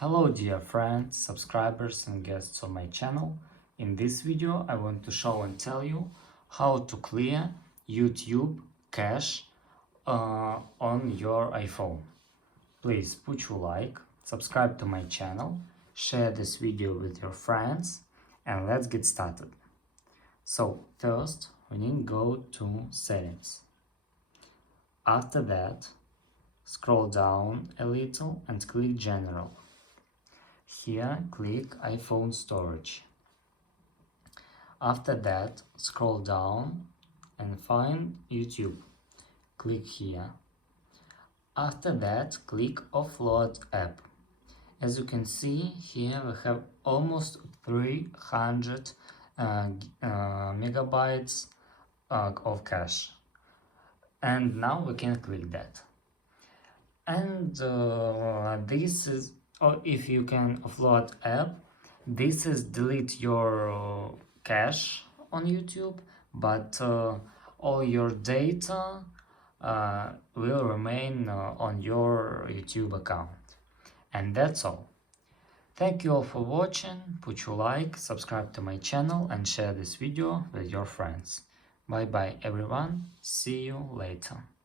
Hello dear friends, subscribers and guests on my channel. In this video I want to show and tell you how to clear YouTube cache on your iPhone. Please put your like, subscribe to my channel, share this video with your friends, and let's get started. So first we need to go to settings. After that, scroll down a little and click general. Here click iPhone storage. After that, scroll down and find YouTube. Click here. After that, click offload app. As you can see, here we have almost 300 megabytes of cache. And now we can click that. And this is, or if you can offload app, this is delete your cache on YouTube, but all your data will remain on your YouTube account. And that's all. Thank you all for watching. Put your like, subscribe to my channel and share this video with your friends. Bye bye everyone. See you later.